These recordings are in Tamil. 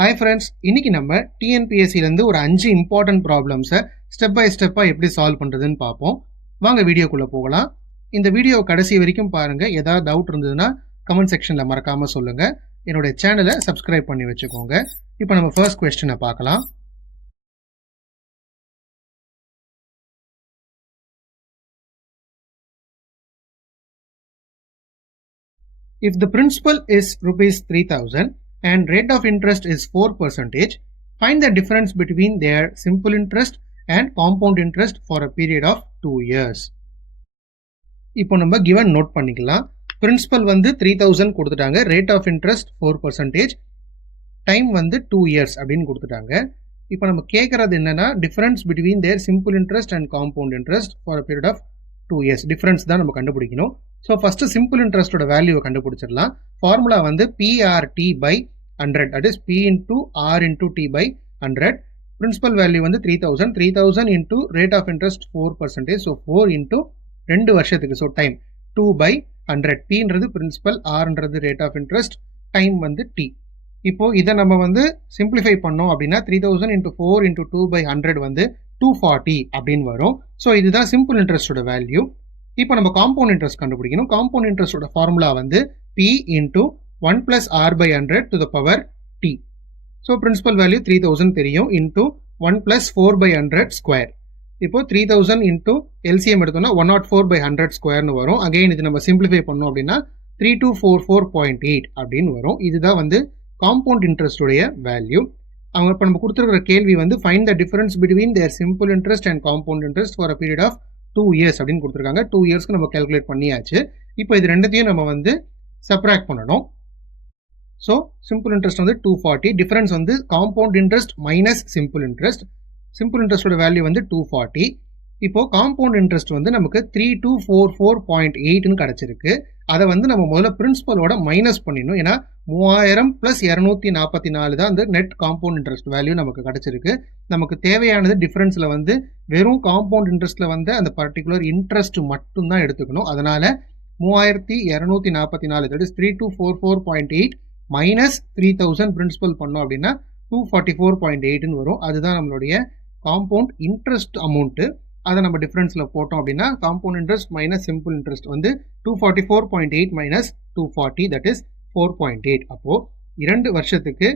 ஹாய் ஃப்ரெண்ட்ஸ், இன்னைக்கு நம்ம டிஎன்பிஎஸ்சிலேருந்து ஒரு 5 இம்பார்ட்டன்ட் ப்ராப்ளம்ஸை ஸ்டெப் பை ஸ்டெப்பாக எப்படி சால்வ் பண்ணுறதுன்னு பார்ப்போம். வாங்க வீடியோக்குள்ளே போகலாம். இந்த வீடியோ கடைசி வரைக்கும் பாருங்கள். ஏதாவது டவுட் இருந்ததுன்னா கமெண்ட் செக்ஷனில் மறக்காமல் சொல்லுங்கள். என்னுடைய சேனலை சப்ஸ்கிரைப் பண்ணி வச்சுக்கோங்க. இப்போ நம்ம ஃபர்ஸ்ட் கொஸ்டினை பார்க்கலாம். If the principal is rupees 3000 and rate of interest is 4%, find the difference between their simple interest and compound interest for a period of 2 years. இப்போ நம்ம given note பண்ணிக்கலாம். principal வந்து 3000 கொடுத்துட்டாங்க, rate of interest 4%, time வந்து 2 years அப்படின்னு கொடுத்துட்டாங்க. இப்போ நம்ம கேட்கறது என்னன்னா difference between their simple interest and compound interest for a period of 2 years. difference தான் நம்ம கண்டுபிடிக்கணும். ஸோ ஃபஸ்ட்டு சிம்பிள் இன்ட்ரெஸ்டோட வேல்யூவை கண்டுபிடிச்சிடலாம். ஃபார்முலா வந்து PRT by 100, that is P into R into T by 100. Principal value வந்து 3000 into rate of interest 4%, so 4 into 2 வருஷத்துக்கு, ஸோ டைம் 2 பை 100. பின்றது பிரின்சிபல், ஆர்ன்றது ரேட் ஆஃப் இன்ட்ரெஸ்ட், டைம் வந்து டி. இப்போ இதை நம்ம வந்து சிம்பிளிஃபை பண்ணோம் அப்படின்னா 3000 இன்டூ 4 இன்டூ 2 பை 100 வந்து 240 அப்படின்னு வரும். ஸோ இதுதான் சிம்பிள் இன்ட்ரெஸ்டோட வேல்யூ. இப்போ நம்ம காம்பவுண்ட் இன்ட்ரெஸ்ட் கண்டுபிடிக்கணும். காம்பவுண்ட் இன்ட்ரெஸ்டோட ஃபார்முலா வந்து P into 1 plus R by 100 to the power T. So principal value 3000 தெரியும், இன்டூ 1 பிளஸ் 4 பை 100 ஸ்கொயர். இப்போ 3000 இன்டூ எல்சிஎம் எடுத்தோம்னா 104 பை 100 ஸ்கொயர்னு வரும். அகைன் இது நம்ம சிம்பிளிஃபை பண்ணோம் அப்படின்னா 3244.8 அப்படின்னு வரும். இதுதான் வந்து காம்பவுண்ட் இன்ட்ரெஸ்டோடைய வேல்யூ. அவங்க இப்போ நம்ம கொடுத்துருக்கிற கேள்வி வந்து find the difference between their simple interest and compound interest for a period of 2 years அப்படின்னு கொடுத்துருக்காங்க. 2 yearsக்கு நம்ம கேல்குலேட் பண்ணியாச்சு. இப்போ இது ரெண்டுத்தையும் நம்ம வந்து சப்ராக்ட் பண்ணணும். ஸோ சிம்பிள் இன்ட்ரெஸ்ட் வந்து 240, டிஃபரன்ஸ் வந்து compound interest minus simple interest. Simple இன்ட்ரெஸ்டோட வேல்யூ வந்து 240. இப்போ காம்பவுண்ட் இன்ட்ரெஸ்ட் வந்து நமக்கு 3244.8ன்னு கிடச்சிருக்கு. அதை வந்து நம்ம முதல்ல பிரின்சிபலோட மைனஸ் பண்ணிடணும். ஏன்னா 3000 பிளஸ் 244 தான் அந்த நெட் காம்பவுண்ட் இன்ட்ரெஸ்ட் வேல்யூ நமக்கு கிடச்சிருக்கு. நமக்கு தேவையானது டிஃபரன்ஸில் வந்து வெறும் காம்பவுண்ட் இன்ட்ரெஸ்ட்டில் வந்து அந்த பர்டிகுலர் இன்ட்ரெஸ்ட் மட்டும்தான் எடுத்துக்கணும். அதனால் 3244, தட் இஸ் 3244.8 மைனஸ் 3000 பிரின்சிபல் பண்ணோம் அப்படின்னா 244.8ன்னு வரும். அதுதான் நம்மளுடைய காம்பவுண்ட் இன்ட்ரெஸ்ட் அமௌண்ட்டு. அதை நம்ம டிஃபரன்ஸில் போட்டோம் அப்படின்னா compound interest minus simple interest வந்து 244.8 மைனஸ் 240, தட் இஸ் 4.8. அப்போது 2 வருஷத்துக்கு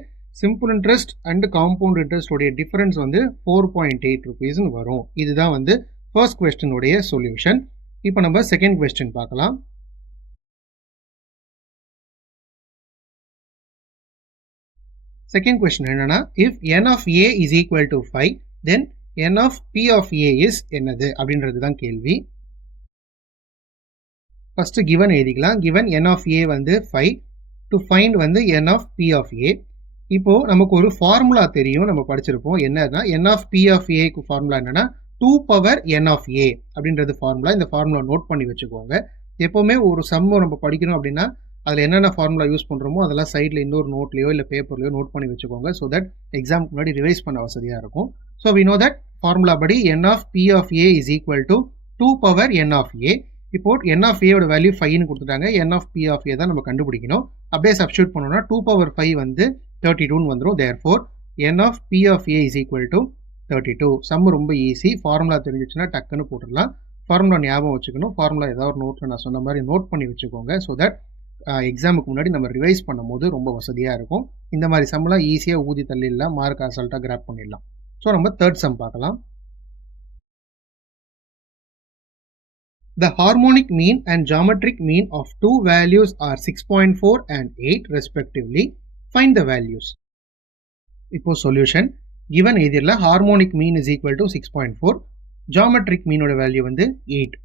simple interest and compound interest உடைய டிஃபரன்ஸ் வந்து 4.8 rupeesன்னு வரும். இதுதான் வந்து ஃபர்ஸ்ட் கொஸ்டினுடைய சொல்யூஷன். இப்போ நம்ம செகண்ட் கொஸ்டின் பார்க்கலாம். செகண்ட் கொஸ்டின் என்னன்னா, if n of a is equal to 5, then n of p of a is என்னது அப்படின்றது தான் கேள்வி. ஃபர்ஸ்ட் given எழுதிக்கலாம். given n of a வந்து 5, to find வந்து n of p of a. இப்போ நமக்கு ஒரு ஃபார்முலா தெரியும், நம்ம படிச்சிருப்போம். என்னன்னா n of p of a க்கு ஃபார்முலா என்னன்னா 2 பவர் n of a அப்படின்றது ஃபார்முலா. இந்த ஃபார்முலா நோட் பண்ணி வச்சுக்கோங்க. எப்போவுமே ஒரு சம்மு நம்ம படிக்கணும் அப்படின்னா அதில் என்னென்ன ஃபார்முலா யூஸ் பண்ணுறோமோ அதெல்லாம் சைடில் இன்னொரு நோட்லையோ இல்லை பேப்பர்லையோ நோட் பண்ணி வச்சுக்கோங்க. ஸோ தட் எக்ஸாமுக்கு முன்னாடி ரிவைஸ் பண்ண வசதியாக இருக்கும். So we know that formula படி n of p of a is equal to 2 power n of a. இப்போ n of a ஓட வேல்யூ 5ன்னு கொடுத்துட்டாங்க. n of p of a தான் நம்ம கண்டுபிடிக்கணும். அப்படியே சப்ஸ்டியூட் பண்ணோம்னா 2 பவர் 5 வந்து 32ன்னு வந்துடும். Therefore n of p of a is equal to 32. சம்மு ரொம்ப ஈஸி. ஃபார்முலா தெரிஞ்சிச்சுன்னா டக்குன்னு போட்டுடலாம். ஃபார்முலா ஞாபகம் வச்சுக்கணும். ஃபார்முலா ஏதாவது ஒரு நோட்டில் நான் சொன்ன மாதிரி நோட் பண்ணி வச்சுக்கோங்க. ஸோ தட் எக்ஸாமுக்கு முன்னாடி நம்ம ரிவைஸ் பண்ணும் போது ரொம்ப வசதியாக இருக்கும். இந்த மாதிரி சம்லாம் ஈஸியாக ஊதி தள்ளிடலாம், மார்க் அசால்ட்டாக கிராப் பண்ணிடலாம். ஸோ நம்ம தேர்ட் சம் பார்க்கலாம். The harmonic mean and geometric mean of two values are 6.4 and 8 respectively. Find the values. இப்போ சொல்யூஷன் given எதிரில் harmonic mean is equal to 6.4, geometric mean ஓட வேல்யூ வந்து 8.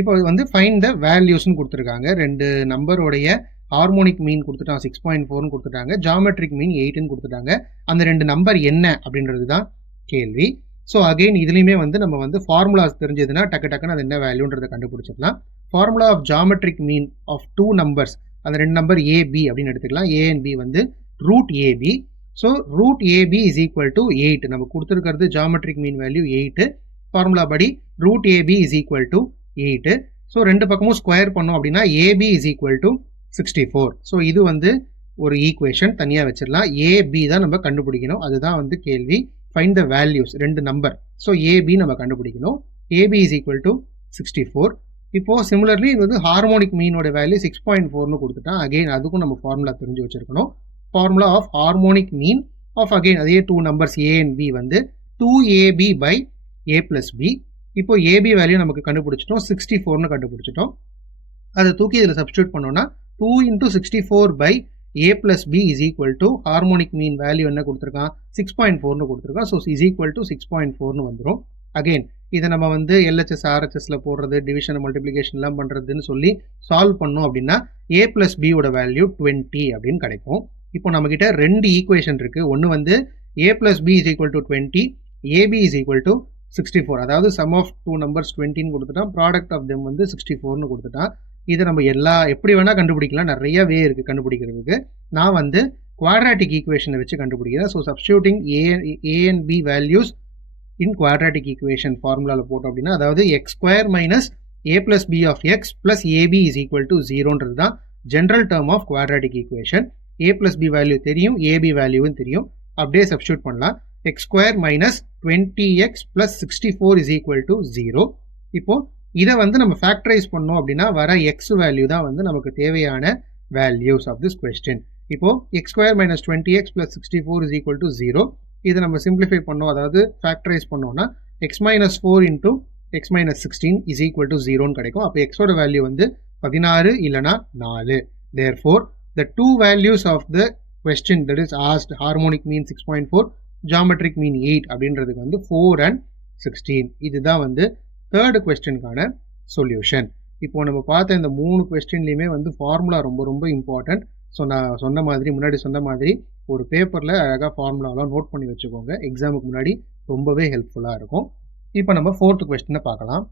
இப்போ வந்து find the valuesன்னு கொடுத்துருக்காங்க. ரெண்டு நம்பருடைய ஹார்மோனிக் மீன் கொடுத்துட்டாங்க, 6.4ன்னு கொடுத்துட்டாங்க, ஜாமெட்ரிக் மீன் 8ன்னு கொடுத்துட்டாங்க. அந்த ரெண்டு நம்பர் என்ன அப்படின்றது தான் கேள்வி. ஸோ அகெயின் இதுலேயுமே வந்து நம்ம வந்து ஃபார்முலாஸ் தெரிஞ்சதுன்னா டக்குன்னு அது என்ன வேல்யூன்றதை கண்டுபிடிச்சிடலாம். Formula of geometric mean of 2 numbers, அந்த ரெண்டு நம்பர் ஏபி அப்படின்னு எடுத்துக்கலாம். ஏ அண்ட் பி வந்து root AB. So root AB is equal to 8. நம்ம கொடுத்துருக்கிறது ஜாமெட்ரிக் மீன் வேல்யூ 8. ஃபார்முலா படி root AB is equal to 8. So ரெண்டு பக்கமும் ஸ்கொயர் பண்ணோம் அப்படின்னா AB is equal to 64. So இது வந்து ஒரு ஈக்குவேஷன் தனியாக வச்சிடலாம். ஏபி தான் நம்ம கண்டுபிடிக்கணும். அதுதான் வந்து கேள்வி. ஃபைண்ட் த வேல்யூஸ், ரெண்டு நம்பர். ஸோ ஏபி நம்ம கண்டுபிடிக்கணும். AB is equal to 64. இப்போ சிமிலர்லி இது வந்து ஹார்மோனிக் மீனோட வேல்யூ 6.4னு கொடுத்துட்டான். அகெயின் அதுக்கும் நம்ம ஃபார்முலா தெரிஞ்சு வச்சிருக்கணும். Formula of harmonic mean of again அதே two numbers A and B வந்து 2ab by a plus b. இப்போ ஏபி வேல்யூ நமக்கு கண்டுபிடிச்சிட்டோம், 64னு கண்டுபிடிச்சிட்டோம். அதை தூக்கி இதில் சப்ஸ்டியூட் பண்ணோம்னா 2 into 64 by a plus b is equal to harmonic mean value என்ன கொடுத்துருக்கான், 6.4னு கொடுத்துருக்கான். ஸோ இஸ் ஈக்குவல் டு 6.4னு வந்துடும். அகெயின் இதை நம்ம வந்து எல்ஹெச்எஸ் ஆர்ஹெச்எஸ்ல போடுறது, டிவிஷன் மல்டிப்ளிகேஷன்லாம் பண்ணுறதுன்னு சொல்லி சால்வ் பண்ணோம் அப்படின்னா a plus b ஓட வேல்யூ 20 அப்படின்னு கிடைக்கும். இப்போ நம்மக்கிட்ட ரெண்டு ஈக்குவேஷன் இருக்குது. ஒன்று வந்து a plus b is equal to 20, ab is equal to 64. அதாவது சம் ஆஃப் டூ நம்பர்ஸ் 20ன்னு கொடுத்துட்டான், ப்ராடக்ட் ஆஃப் தெம் வந்து 64னு கொடுத்துட்டான். இதை நம்ம எப்படி வேணால் கண்டுபிடிக்கலாம், நிறைய வே இருக்குது கண்டுபிடிக்கிறதுக்கு. நான் வந்து குவாட்ராட்டிக் ஈக்குவேஷனை வச்சு கண்டுபிடிக்கிறேன். So substituting A and B values in quadratic equation ஃபார்முலாவில் போட்டோம் அப்படின்னா, அதாவது X square minus A plus B of X plus AB is equal to 0ன்றது தான் general term of quadratic equation. A plus B value தெரியும், ஏபி வேல்யூவும் தெரியும். அப்படியே சப்ஸ்டியூட் பண்ணலாம். X square minus 20x plus 64 is equal to 0. இப்போ இதை வந்து நம்ம ஃபேக்டரைஸ் பண்ணோம் அப்படின்னா வர எக்ஸ் வேல்யூ தான் வந்து நமக்கு தேவையான வேல்யூஸ் ஆஃப் திஸ் கொஸ்டின். இப்போ X square minus 20x plus 64 is equal to 0. இதை நம்ம சிம்பிளிஃபை பண்ணோம், அதாவது ஃபேக்டரைஸ் பண்ணோம்னா X minus 4 into X minus 16 is equal to 0ன்னு கிடைக்கும். அப்போ எக்ஸோட வேல்யூ வந்து 16 இல்லைனா 4. Therefore the two values of the question that is asked, harmonic mean 6.4, geometric mean 8 அப்படின்றதுக்கு வந்து 4 and 16. இதுதான் வந்து தேர்டு கொஸ்டினுக்கான சொல்யூஷன். இப்போ நம்ம பார்த்த இந்த 3 கொஸ்டின்லையுமே வந்து ஃபார்முலா ரொம்ப ரொம்ப இம்பார்ட்டன்ட். ஸோ நான் முன்னாடி சொன்ன மாதிரி ஒரு பேப்பரில் அழகாக ஃபார்முலாலாம் நோட் பண்ணி வச்சுக்கோங்க, எக்ஸாமுக்கு முன்னாடி ரொம்பவே ஹெல்ப்ஃபுல்லாக இருக்கும். இப்போ நம்ம ஃபோர்த்து கொஸ்டினை பார்க்கலாம்.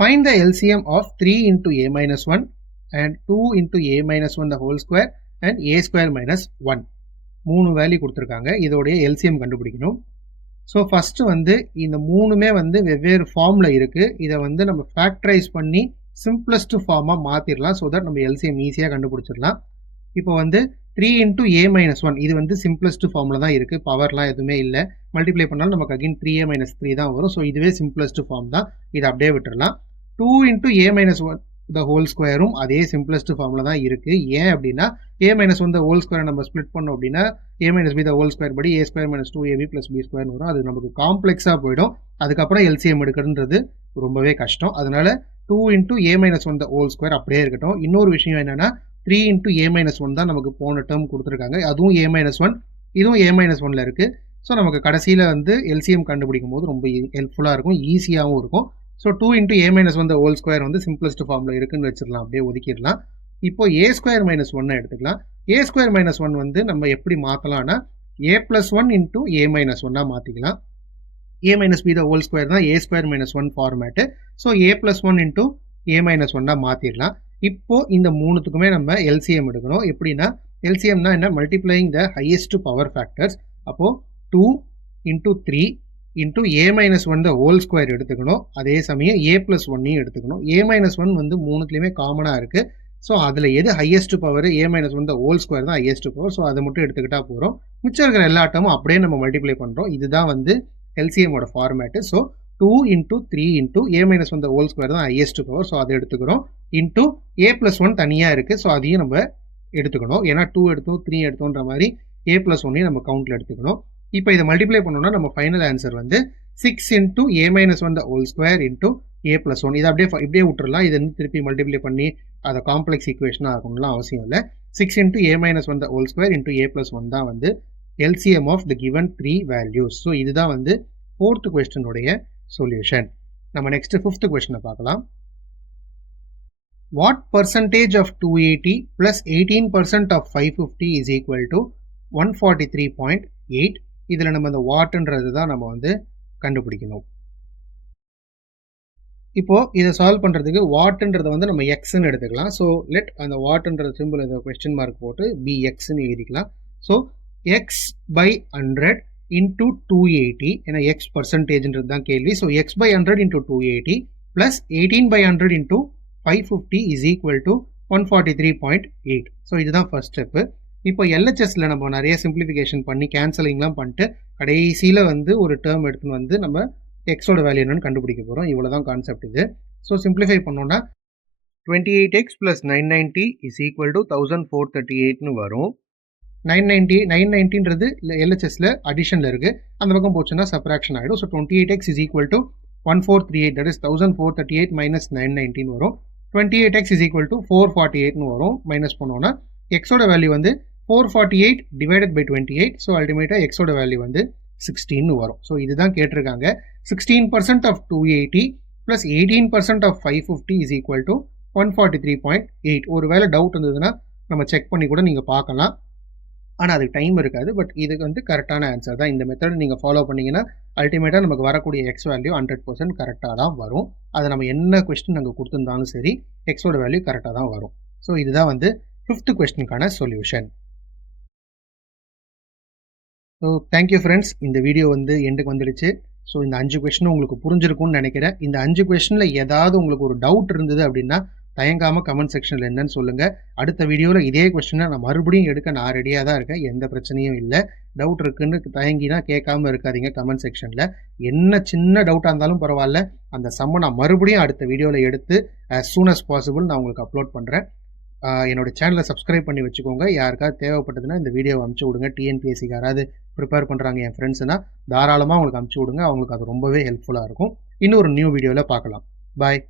Find the LCM of 3 into a minus 1 and 2 into a minus 1 the whole square and a square minus 1. 3 value கொடுத்துருக்காங்க. இதோடைய எல்சிஎம் கண்டுபிடிக்கணும். ஸோ ஃபஸ்ட்டு வந்து இந்த மூணுமே வந்து வெவ்வேறு ஃபார்மில் இருக்குது. இதை வந்து நம்ம ஃபேக்டரைஸ் பண்ணி சிம்பிளஸ்ட் ஃபார்மாக மாற்றிடலாம். ஸோ தட் நம்ம எல்சிஎம் ஈஸியாக கண்டுபிடிச்சிடலாம். இப்போ வந்து 3 into a minus 1 இது வந்து சிம்பிளஸ்ட் ஃபார்மில் தான் இருக்குது, பவர்லாம் எதுவுமே இல்லை. மல்டிப்ளை பண்ணாலும் நமக்கு அகைன் 3a minus 3 தான் வரும். ஸோ இதுவே சிம்பிளஸ்ட் ஃபார்ம் தான், இதை அப்படியே விட்டுடலாம். 2 into a minus 1 the whole ஸ்கொயரும் அதே சிம்பிளஸ்ட் ஃபார்மில் தான் இருக்குது. ஏன் அப்படின்னா a minus 1 the whole ஸ்கொயரை நம்ம ஸ்ப்ளிட் பண்ணோம் அப்படின்னா a minus b the whole square படி a square minus 2ab plus b ஸ்கொயர்னு வரும். அது நமக்கு காம்ப்ளெக்ஸாக போயிடும். அதுக்கப்புறம் எல்சிஎம் எடுக்கிறதுன்றது ரொம்பவே கஷ்டம். அதனால 2 into a minus 1 the whole square அப்படியே இருக்கட்டும். இன்னொரு விஷயம் என்னன்னா 3 into a minus 1 தான் நமக்கு போன டேர்ம் கொடுத்துருக்காங்க. அதுவும் a minus 1, இதுவும் a minus 1ல இருக்குது. ஸோ நமக்கு கடைசியில் வந்து எல்சிஎம் கண்டுபிடிக்கும் போது ரொம்ப ஹெல்ப்ஃபுல்லாக இருக்கும், ஈஸியாகவும் இருக்கும். So 2 into a minus 1 the whole square வந்து சிம்பிளஸ்ட் ஃபார்மில் இருக்குன்னு வச்சிடலாம், அப்படியே ஒதுக்கிடலாம். இப்போ a ஸ்கொயர் மைனஸ் 1 எடுத்துக்கலாம். a ஸ்கொயர் மைனஸ் 1 வந்து நம்ம எப்படி மாற்றலாம்னா a plus 1 into a minus 1 மாற்றிக்கலாம். a minus b the whole square தான் a square minus 1 format. So a plus 1 into a minus 1 மாற்றிடலாம். இப்போ இந்த மூணுத்துக்குமே நம்ம எல்சிஎம் எடுக்கணும். எப்படின்னா எல்சிஎம்னா என்ன, multiplying the highest power factors. அப்போது 2 into 3 into a minus 1 the whole square எடுத்துக்கணும். அதே சமயம் a plus 1ஐயும் எடுத்துக்கணும். a minus 1 வந்து மூணுத்துலேயுமே காமனாக இருக்குது. ஸோ அதில் எது highest power, a minus 1 the whole square தான் ஹையஸ்ட் பவர். ஸோ அதை மட்டும் எடுத்துக்கிட்டா போகிறோம். மிச்சம் இருக்கிற எல்லா டேர்மும் அப்படியே நம்ம மல்டிப்ளை பண்ணுறோம். இதுதான் வந்து எல்சிஎம்மோட format. So 2 into 3 into a minus 1 the whole square தான் ஹையஸ்ட் பவர். ஸோ அதை எடுத்துக்கிறோம். இன்ட்டு a plus 1 தனியாக இருக்குது. ஸோ அதையும் நம்ம எடுத்துக்கணும். ஏன்னா 2 எடுத்தோம் 3 எடுத்தோன்ற மாதிரி a plus 1ஐயும் நம்ம கவுண்டில் எடுத்துக்கணும். இப்போ இதை மல்டிப்ளை பண்ணோம்னா நம்ம ஃபைனல் ஆன்சர் வந்து 6 into a minus 1 the whole square into a plus 1. இதை இப்படியே விட்டுறலாம். இதை திருப்பி மல்டிப்ளை பண்ணி அதை காம்ப்ளெக்ஸ் ஈக்குவேஷனாக ஆகணும்லாம் அவசியம் இல்லை. 6 into a minus 1 the whole square into a plus 1 தான் வந்து LCM of the given 3 values. So இதுதான் வந்து ஃபோர்த் கொஸ்டினுடைய சொல்யூஷன். நம்ம நெக்ஸ்ட் ஃபிஃப்த் கொஸ்டினை பார்க்கலாம். What percentage of 280 plus 18% of 550 is equal to 143.8? இதில் நம்ம இந்த வாட்ன்றது தான் நம்ம வந்து கண்டுபிடிக்கணும். இப்போது இதை சால்வ் பண்ணுறதுக்கு வாட்ன்றதை வந்து நம்ம எக்ஸ்ன்னு எடுத்துக்கலாம். ஸோ லெட் அந்த வாட்ன்ற சிம்பிள் இதை கொஸ்டின் மார்க் போட்டு பிஎக்ஸ்ன்னு எழுதிக்கலாம். ஸோ எக்ஸ் பை 100 இன்டூ 280, ஏன்னா எக்ஸ் பர்சன்டேஜ்ன்றது தான் கேள்வி. So x by 100 into 280 plus 18 by 100 into 550 is equal to 143.8. So இதுதான் ஃபர்ஸ்ட் ஸ்டெப்பு. இப்போ எல்ஹெச்எஸ்ல நம்ம நிறைய சிம்பிளிஃபிகேஷன் பண்ணி கேன்சலிங்லாம் பண்ணிட்டு கடைசியில் வந்து ஒரு டேர்ம் எடுத்துன்னு வந்து நம்ம எக்ஸோட வேல்யூ என்னன்னு கண்டுபிடிக்க போகிறோம். இவ்வளோ தான் கான்செப்ட் இது. ஸோ சிம்பிளிஃபை பண்ணோன்னா 28x plus 990 is equal to 1438 வரும். 990ன்றது எல்ஹெச்எஸ்ல அடிஷனில் இருக்குது. அந்த பக்கம் போச்சுன்னா சப்ராக்ஷன் ஆகிடும். So 28x is equal to 1438, that is 1438 minus 990 வரும். 28x is equal to 448 வரும். மைனஸ் பண்ணோன்னா எக்ஸோட வேல்யூ வந்து 448 divided by 28. ஸோ அல்டிமேட்டாக எக்ஸோட வேல்யூ வந்து 16 வரும். ஸோ இதுதான் கேட்டிருக்காங்க. 16% of 280 plus 18% of 550 is equal to 143.8. ஒரு வேளை டவுட் இருந்ததுன்னா நம்ம செக் பண்ணி கூட நீங்கள் பார்க்கலாம். ஆனால் அதுக்கு டைம் இருக்காது. பட் இதுக்கு வந்து கரெக்டான ஆன்சர் தான். இந்த மெத்தட் நீங்கள் ஃபாலோ பண்ணிங்கன்னா அல்டிமேட்டாக நமக்கு வரக்கூடிய எக்ஸ் வேல்யூ 100% கரெக்டாக தான் வரும். அதை நம்ம என்ன கொஸ்டின் நாங்கள் கொடுத்துருந்தாலும் சரி எக்ஸோட வேல்யூ கரெக்டாக தான் வரும். ஸோ இதுதான் வந்து 5th கொஸ்டினுக்கான சொல்யூஷன். So thank you friends. இந்த வீடியோ வந்து எண்டுக்கு வந்துடுச்சு. ஸோ இந்த 5 கொஸ்டின் உங்களுக்கு புரிஞ்சிருக்கும்னு நினைக்கிறேன். இந்த 5 கொஸ்டினில் ஏதாவது உங்களுக்கு ஒரு டவுட் இருந்தது அப்படின்னா தயங்காமல் கமெண்ட் செக்ஷனில் என்னன்னு சொல்லுங்கள். அடுத்த வீடியோவில் இதே கொஸ்டினை நான் மறுபடியும் எடுக்க நான் ரெடியாக தான் இருக்கேன். எந்த பிரச்சனையும் இல்லை. டவுட் இருக்குன்னு தயங்கினா கேட்காம இருக்காதீங்க கமெண்ட் செக்ஷனில். என்ன சின்ன டவுட்டாக இருந்தாலும் பரவாயில்ல, அந்த சம்மை நான் மறுபடியும் அடுத்த வீடியோவில் எடுத்து as soon as possible நான் உங்களுக்கு அப்லோட் பண்ணுறேன். என்னோட சேனலை சப்ஸ்கிரைப் பண்ணி வச்சுக்கோங்க. யாருக்காவது தேவைப்பட்டதுன்னா இந்த வீடியோவை அனுப்பிச்சி விடுங்க. டிஎன்பிஎஸ்சிக்கு யாராவது ப்ரிப்பேர் பண்ணுறாங்க என் ஃப்ரெண்ட்ஸ்னால் தாராளமாக அவங்களுக்கு அனுப்பிச்சி விடுங்க. அவங்களுக்கு அது ரொம்பவே ஹெல்ப்ஃபுல்லாக இருக்கும். இன்னொரு நியூ வீடியோவில் பார்க்கலாம். பாய்.